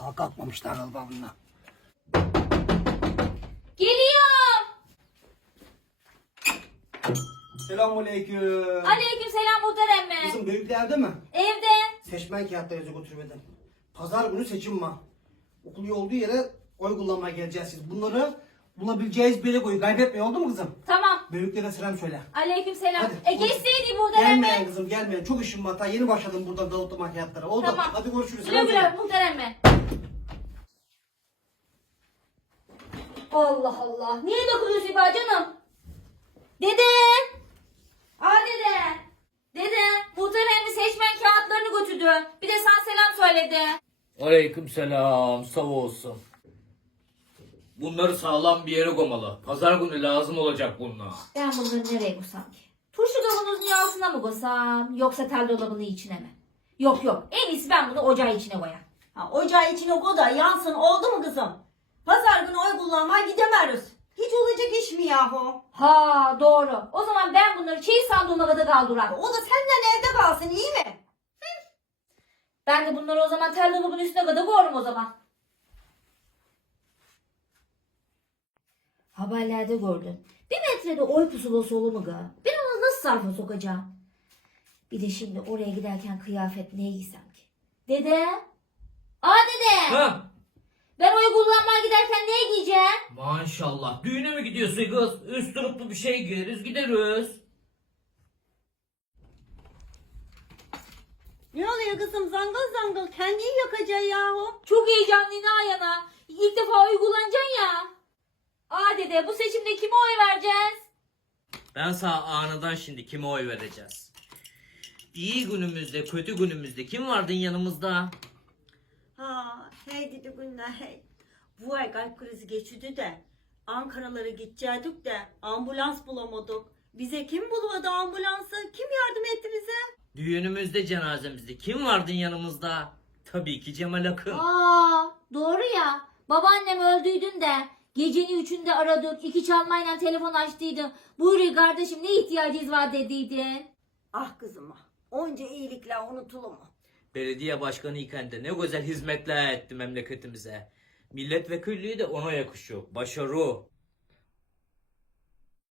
Daha kalkmamışlar galiba bunlar. Geliyorum. Selamünaleyküm. Aleykümselam muhterem. Kızım büyük evde mi? Evde. Seçmen kağıtlarınızı götürmeden. Pazar günü seçim var. Okul olduğu yere oy kullanmaya geleceğiz siz. Bunları bulabileceğiz bir yere koyun. Kaybetmeyin, oldu mu kızım? Tamam. Büyüklere selam söyle. Aleykümselam. Hadi. Geçseydi muhterem. Gelmeyin kızım, gelmeyin. Çok işim var. Daha yeni başladım buradan dağıtma kağıtlara. Oldu. Tamam. Hadi görüşürüz. Güle Selam güle söyle. muhterem. Allah Allah. Niye dokunuyorsun İba canım? Dede. Dede. Dede. Muhterem seçmen kağıtlarını götürdü. Bir de sen selam söyledi. Aleykümselam, sağ olsun. Bunları sağlam bir yere koymalı. Pazar günü lazım olacak bunlar. Ben bunları nereye koysam ki? Turşu kavanozunun altına mı koysam yoksa tel dolabının içine mi? Yok yok, en iyisi ben bunu ocağın içine koyayım. Ha, ocağı içine koy da yansın, oldu mu kızım? Pazar günü oy kullanmaya gidemiyoruz. Hiç olacak iş mi yahu? Ha doğru. O zaman ben bunları çeyiz sandığıma kadar kaldırayım. O da senden evde kalsın, iyi mi? Ben de bunları o zaman tel dolabın üstüne kadar koyarım o zaman. Haberlerde gördüm. Bir metrede oy pusulası olur mu ga? Ben onu nasıl sarfa sokacağım? Bir de şimdi oraya giderken kıyafet neye giysem ki? Dede. Dede. Ha? Ben oy kullanmaya giderken neye giyeceğim? Maşallah. Düğüne mi gidiyorsun kız? Üst gruplu bir şey giyeriz gideriz. Ne oluyor kızım, zangıl zangıl kendini yakacaksın yahu. Çok heyecanlıyım Ayana. İlk defa oy kullanacaksın ya. Dede, bu seçimde kime oy vereceğiz? Ben sana aniden şimdi kime oy vereceğiz? İyi günümüzde, kötü günümüzde kim vardın yanımızda? Ha, hey dedi günler hey. Bu ay kalp krizi geçirdi de Ankaralara gidecektik de ambulans bulamadık. Bize kim bulmadı ambulansı? Kim yardım etti bize? Düğünümüzde, cenazemizde kim vardın yanımızda? Tabii ki Cemal Akın. Doğru ya. Babaannem öldüydün de gecenin 3'ünde aradık. 2 çalmayla telefon açtıydın. Buyur kardeşim, ne ihtiyacınız var dediydin. Ah kızım ah. Onca iyilikler unutulur mu? Belediye başkanı iken de ne güzel hizmetler etti memleketimize. Milletvekilliği de ona yakışıyor. Başarı.